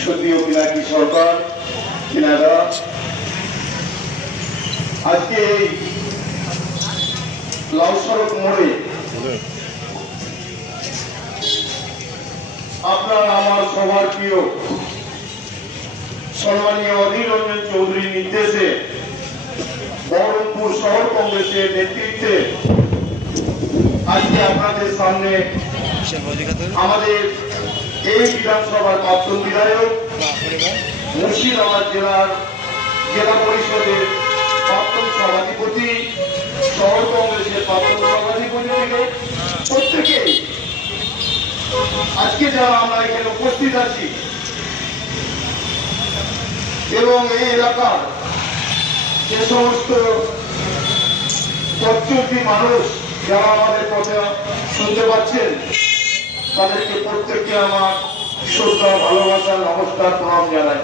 সুপ্রিয় পিনাকি সরকার? তিনারা আজকে এই লাল সড়ক মোড়ে আপনার আমার সবার প্রিয় সম্মানীয় অধীর রঞ্জন চৌধুরীর নির্দেশে বহরমপুর শহর কংগ্রেসের নেতৃত্বে আজকে আপনাদের সামনে আমাদের এই বিধানসভার প্রাক্তন বিধায়ক মুর্শিদাবাদ জেলার জেলা পরিষদের প্রাক্তন সভাধিপতি, শহর কংগ্রেসের প্রাক্তন সভাধিপতি থেকে প্রত্যেকেই আজকে যারা আমরা এখানে উপস্থিত আছি এবং এই এলাকার যে সমস্ত প্রত্যেকটি মানুষ যারা আমাদের কথা শুনতে পাচ্ছেন তাদেরকে প্রত্যেককে আমার শ্রদ্ধা ভালোবাসা নমস্কার প্রণাম জানাই।